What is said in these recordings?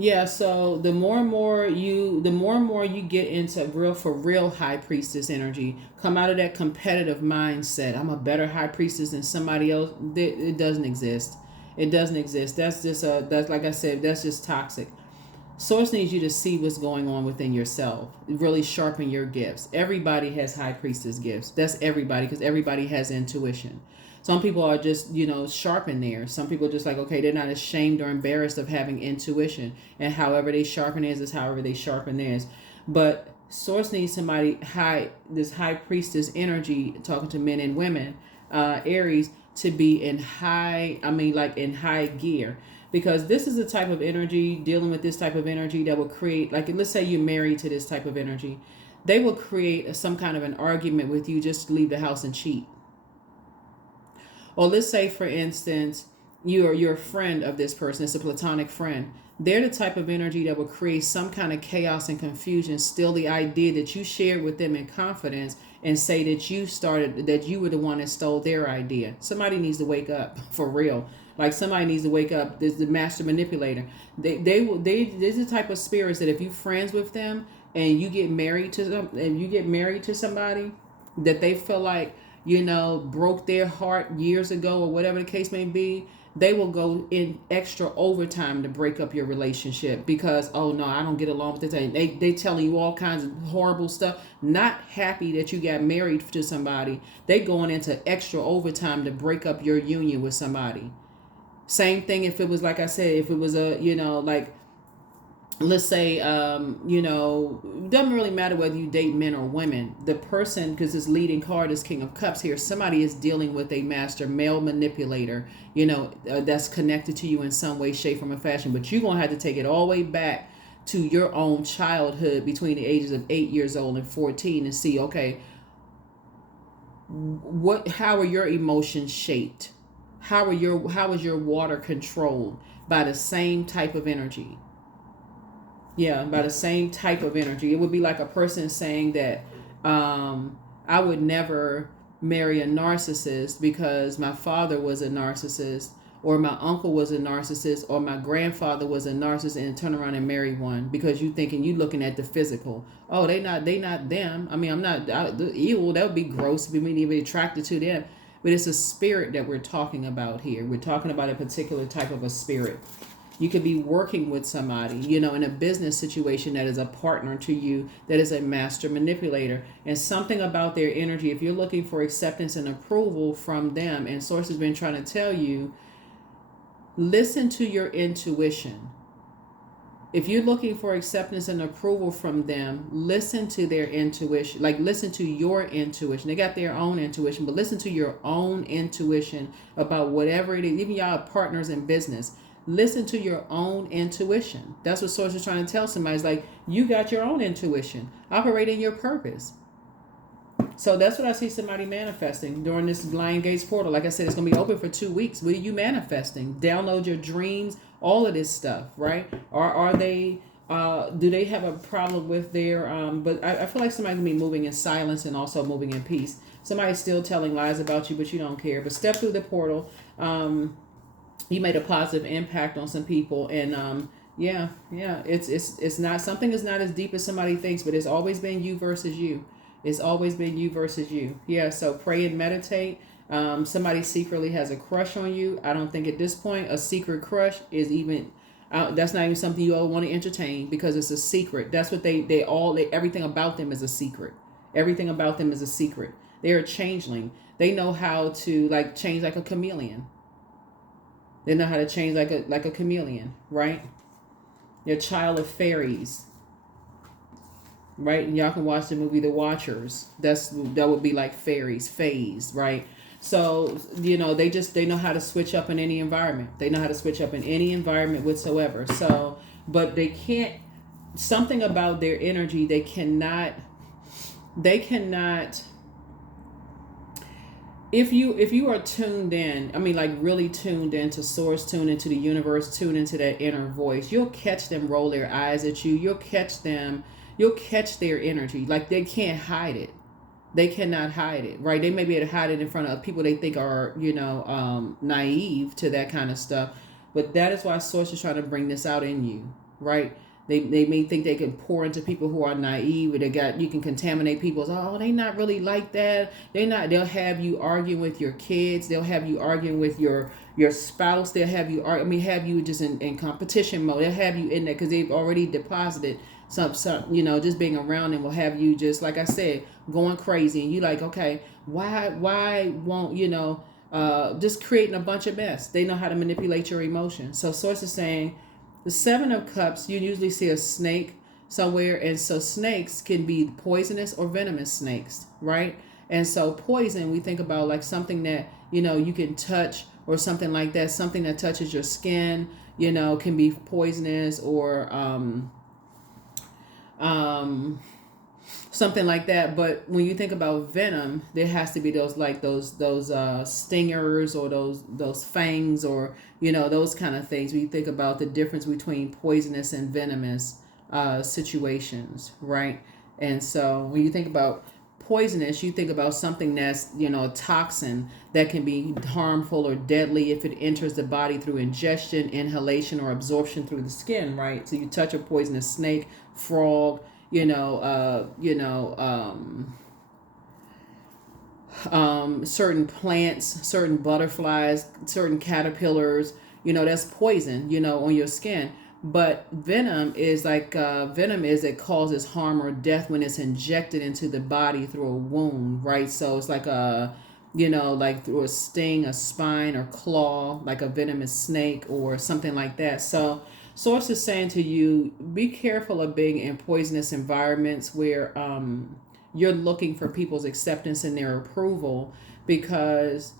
Yeah, so the more and more you get into real for real high priestess energy, come out of that competitive mindset. I'm a better high priestess than somebody else. It doesn't exist. It doesn't exist. That's like I said, that's just toxic. Source needs you to see what's going on within yourself. Really sharpen your gifts. Everybody has high priestess gifts. That's everybody because everybody has intuition. Some people are just, sharp in there. Some people are just like, okay, they're not ashamed or embarrassed of having intuition. And however they sharpen theirs is however they sharpen theirs. But Source needs somebody this high priestess energy, talking to men and women, Aries, to be in in high gear, because this is the type of energy, dealing with this type of energy, that will create, like, let's say you're married to this type of energy, they will create some kind of an argument with you just to leave the house and cheat. Or let's say, for instance, you're a friend of this person, it's a platonic friend. They're the type of energy that will create some kind of chaos and confusion, still the idea that you shared with them in confidence, and say that you were the one that stole their idea. Somebody needs to wake up for real. Like, somebody needs to wake up. There's the master manipulator. There's the type of spirits that if you friends with them and you get married to them, and you get married to somebody that they feel like, broke their heart years ago, or whatever the case may be, they will go in extra overtime to break up your relationship because, oh no, I don't get along with this. They telling you all kinds of horrible stuff. Not happy that you got married to somebody. They going into extra overtime to break up your union with somebody. Same thing if it was, like I said, if it was like, let's say, it doesn't really matter whether you date men or women. The person, because this leading card is King of Cups here, somebody is dealing with a master male manipulator, that's connected to you in some way, shape, form, or fashion. But you're going to have to take it all the way back to your own childhood between the ages of 8 years old and 14 and see, okay, how are your emotions shaped? How is your water controlled? By the same type of energy. Yeah, by the same type of energy. It would be like a person saying that, I would never marry a narcissist because my father was a narcissist, or my uncle was a narcissist, or my grandfather was a narcissist, and turn around and marry one because you thinking you looking at the physical. Oh, they not them. I mean, I'm not. Ew, that would be gross to be me to be attracted to them. But it's a spirit that we're talking about here. We're talking about a particular type of a spirit. You could be working with somebody, in a business situation that is a partner to you, that is a master manipulator. And something about their energy, if you're looking for acceptance and approval from them, and Source has been trying to tell you, listen to your intuition. If you're looking for acceptance and approval from them, listen to their intuition. Like, listen to your intuition. They got their own intuition, but listen to your own intuition about whatever it is. Even y'all partners in business, listen to your own intuition. That's what Source is trying to tell somebody. It's like, you got your own intuition. Operate in your purpose. So that's what I see somebody manifesting during this Lion Gates portal. Like I said, it's going to be open for 2 weeks. What are you manifesting? Download your dreams, all of this stuff, right? Or are they, do they have a problem with their, but I feel like somebody's going to be moving in silence and also moving in peace. Somebody's still telling lies about you, but you don't care. But step through the portal. You made a positive impact on some people. And it's not, something is not as deep as somebody thinks, but it's always been you versus you. It's always been you versus you. Yeah, so pray and meditate. Somebody secretly has a crush on you. I don't think at this point a secret crush is even, that's not even something you all want to entertain because it's a secret. That's what everything about them is a secret. Everything about them is a secret. They're a changeling. They know how to, like, change like a chameleon. They know how to change like a chameleon, right? They're a child of fairies. Right, and y'all can watch the movie The Watchers. That would be like fairies, fays, right? So they know how to switch up in any environment. They know how to switch up in any environment whatsoever. So, but they can't. Something about their energy, they cannot. If you are tuned in, I mean, like, really tuned into Source, tuned into the universe, tuned into that inner voice, you'll catch them roll their eyes at you. You'll catch their energy. Like, they can't hide it. They cannot hide it, right? They may be able to hide it in front of people they think are, naive to that kind of stuff. But that is why Source is trying to bring this out in you. right? They may think they can pour into people who are naive, or you can contaminate people's, oh, they not really like that. They'll have you arguing with your kids. They'll have you arguing with your spouse. They'll have you, have you just in competition mode. They'll have you in there because they've already deposited some, just being around them will have you just, like I said, going crazy. And you like, okay, why won't, just creating a bunch of mess. They know how to manipulate your emotions. So source is saying, the Seven of Cups, you usually see a snake somewhere. And so snakes can be poisonous or venomous snakes, right? And so poison, we think about like something that, you can touch or something like that. Something that touches your skin, can be poisonous or something like that. But when you think about venom, there has to be those stingers or those fangs or those kind of things. When you think about the difference between poisonous and venomous situations, right? And so when you think about poisonous, you think about something that's a toxin that can be harmful or deadly if it enters the body through ingestion, inhalation, or absorption through the skin, right? So you touch a poisonous snake, frog, certain plants, certain butterflies, certain caterpillars, that's poison, on your skin. But venom is it causes harm or death when it's injected into the body through a wound, right? So it's like like through a sting, a spine or claw, like a venomous snake or something like that. So source is saying to you, be careful of being in poisonous environments where you're looking for people's acceptance and their approval, because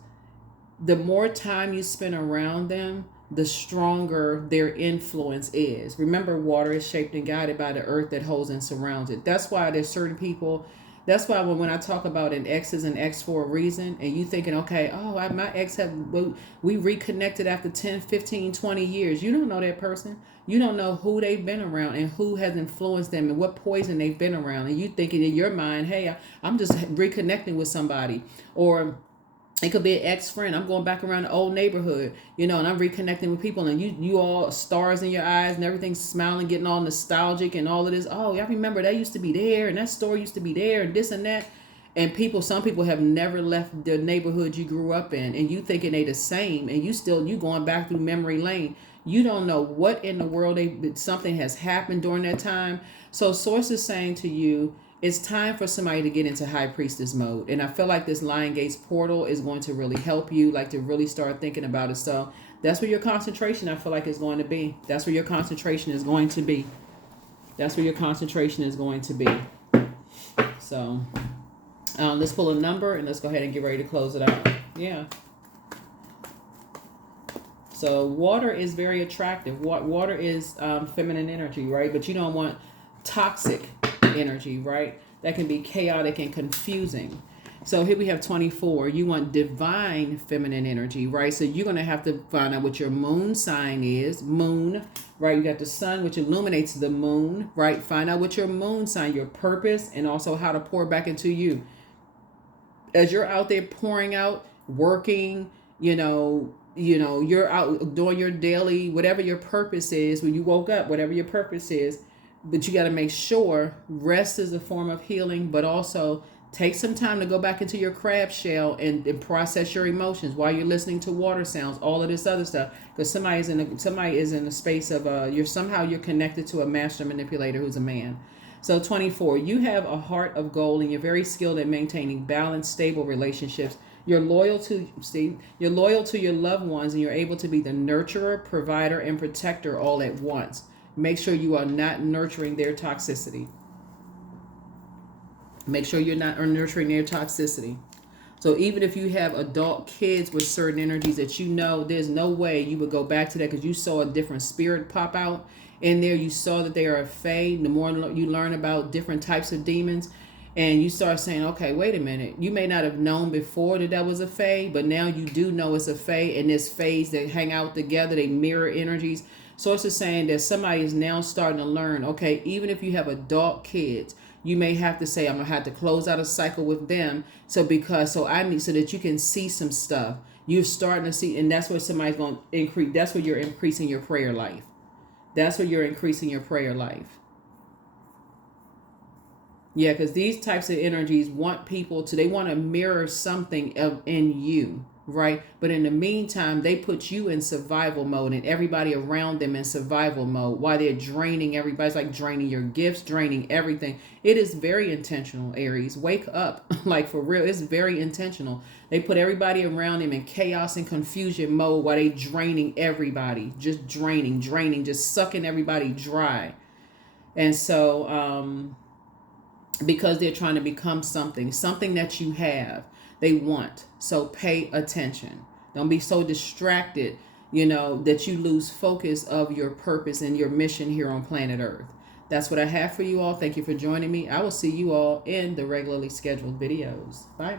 the more time you spend around them, the stronger their influence is. Remember, water is shaped and guided by the earth that holds and surrounds it. That's why there's certain people. That's why when I talk about an ex is an ex for a reason, and you thinking, okay, my ex we reconnected after 10, 15, 20 years. You don't know that person. You don't know who they've been around and who has influenced them and what poison they've been around. And you thinking in your mind, hey, I'm just reconnecting with somebody. Or it could be an ex-friend. I'm going back around the old neighborhood, and I'm reconnecting with people, and you all stars in your eyes and everything's smiling, getting all nostalgic and all of this. Oh, y'all remember that used to be there and that store used to be there and this and that. And some people have never left the neighborhood you grew up in, and you thinking they the same, and you going back through memory lane. You don't know what in the world something has happened during that time. So source is saying to you, it's time for somebody to get into high priestess mode. And I feel like this Lion Gates portal is going to really help you, like to really start thinking about it. So that's where your concentration, I feel like, is going to be. That's where your concentration is going to be. That's where your concentration is going to be. So let's pull a number and let's go ahead and get ready to close it out. Yeah. So water is very attractive. Water is feminine energy, right? But you don't want toxic energy, right? That can be chaotic and confusing. So here we have 24. You want divine feminine energy, right? So you're going to have to find out what your moon sign is. Moon, right? You got the sun, which illuminates the moon, right? Find out what your moon sign, your purpose, and also how to pour back into you. As you're out there pouring out, working, you're out doing your daily, whatever your purpose is, when you woke up, whatever your purpose is. But you got to make sure rest is a form of healing, but also take some time to go back into your crab shell and process your emotions while you're listening to water sounds, all of this other stuff. Because somebody is in a space of you're connected to a master manipulator who's a man. So 24, you have a heart of gold and you're very skilled at maintaining balanced, stable relationships. You're loyal to your loved ones, and you're able to be the nurturer, provider, and protector all at once. Make sure you are not nurturing their toxicity. Make sure you're not nurturing their toxicity. So even if you have adult kids with certain energies that there's no way you would go back to that because you saw a different spirit pop out in there. You saw that they are a fae. The more you learn about different types of demons, and you start saying, okay, wait a minute. You may not have known before that was a fae, but now you do know it's a fae, and this faes that hang out together, they mirror energies. So it's saying that somebody is now starting to learn, okay, even if you have adult kids, you may have to say, I'm going to have to close out a cycle with them. So that you can see some stuff. You're starting to see, and that's where somebody's going to increase. That's where you're increasing your prayer life. That's where you're increasing your prayer life. Yeah, because these types of energies want people to, they want to mirror something in you, right? But in the meantime, they put you in survival mode and everybody around them in survival mode while they're draining everybody. It's like draining your gifts, draining everything. It is very intentional, Aries. Wake up. Like for real, it's very intentional. They put everybody around them in chaos and confusion mode while they draining everybody. Just draining, just sucking everybody dry. And so, because they're trying to become something that you have, they want. So pay attention. Don't be so distracted, that you lose focus of your purpose and your mission here on planet Earth. That's what I have for you all. Thank you for joining me. I will see you all in the regularly scheduled videos. Bye.